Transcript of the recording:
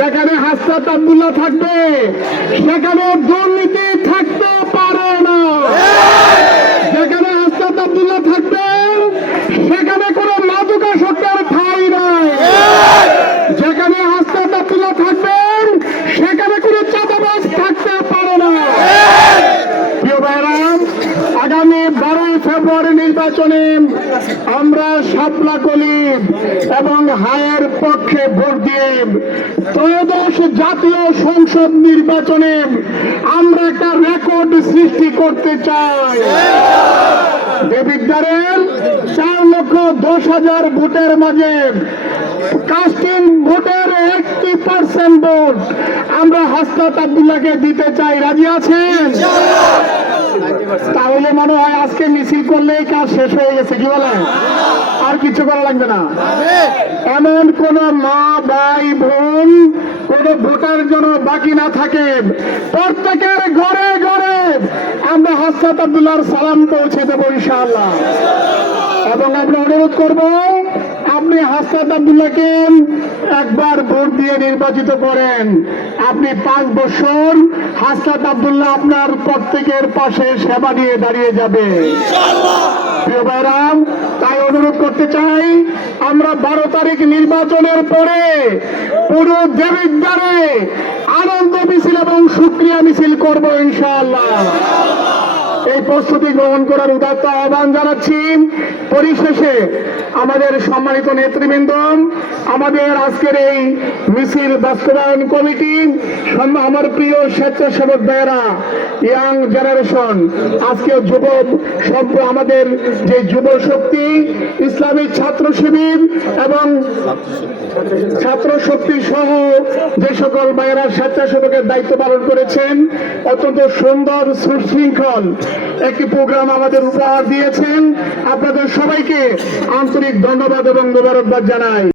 যেখানে হাসনাত আব্দুল্লাহ থাকবে সেখানে দুর্নীতি থাকতে পারে না। যেখানে হাসনাত আব্দুল্লাহ থাকবে সেখানে কোনো মাদকাসক্তের ঠাঁই নাই। যেখানে হাসনাত আব্দুল্লাহ থাকবেন সেখানে কোনো চাঁদাবাজ থাকতে পারে না। প্রিয় ভাইরা, আগামী 12 ফেব্রুয়ারি নির্বাচনে আমরা শাপলা কলি এবং হায়ের পক্ষে ভোট দিয়ে ত্রয়োদশ জাতীয় সংসদ নির্বাচনে আমরা একটা রেকর্ড সৃষ্টি করতে চাই। দেবিদ্বারের 4,10,000 ভোটের মাঝে কাস্টিং ভোটের 80% ভোট আমরা হাসনাত আব্দুল্লাহকে দিতে চাই। রাজি আছেন? তাহলে মনে হয় আজকে মিছিল করলেই কাজ শেষ হয়ে গেছে। কি বলেন? আর কিছু করা লাগবে না। এমন কোন মা ভাই বোন কোন ভোটার জন্য বাকি না থাকে, প্রত্যেকের ঘরে ঘরে আমরা হাসনাত আব্দুল্লাহর সালাম পৌঁছে দেবো ইনশাআল্লাহ। এবং আমরা অনুরোধ করব, আপনি হাসনাত আব্দুল্লাহকে একবার ভোট দিয়ে নির্বাচিত করেন। আপনি 5 বছর হাসনাত আব্দুল্লাহ আপনার প্রত্যেকের পাশে সেবা নিয়ে দাঁড়িয়ে যাবে প্রিয় ভাইরা, তাই অনুরোধ করতে চাই, আমরা 12 তারিখ নির্বাচনের পরে পুরো দেবিদ্বারে আনন্দ মিছিল এবং শুকরিয়া মিছিল করব ইনশাআল্লাহ। এই প্রস্তুতি গ্রহণ করার উদাত্ত আহ্বান জানাচ্ছি। পরিশেষে আমাদের সম্মানিত নেতৃবৃন্দ, আমাদের আজকের এই মিছিল বাস্তবায়ন কমিটি, আমার প্রিয় স্বেচ্ছাসেবক ভাইয়েরা, ইয়াং জেনারেশন, আজকে আমাদের যে যুব শক্তি, ইসলামিক ছাত্র শিবির এবং ছাত্র শক্তি সহ যে সকল ভাইয়েরা স্বেচ্ছাসেবকের দায়িত্ব পালন করেছেন, অত্যন্ত সুন্দর সুশৃঙ্খল একটি প্রোগ্রাম আমাদের উপহার দিয়েছেন। আপনাদের সবাইকে আন্তরিক ধন্যবাদ এবং মোবারকবাদ জানাই।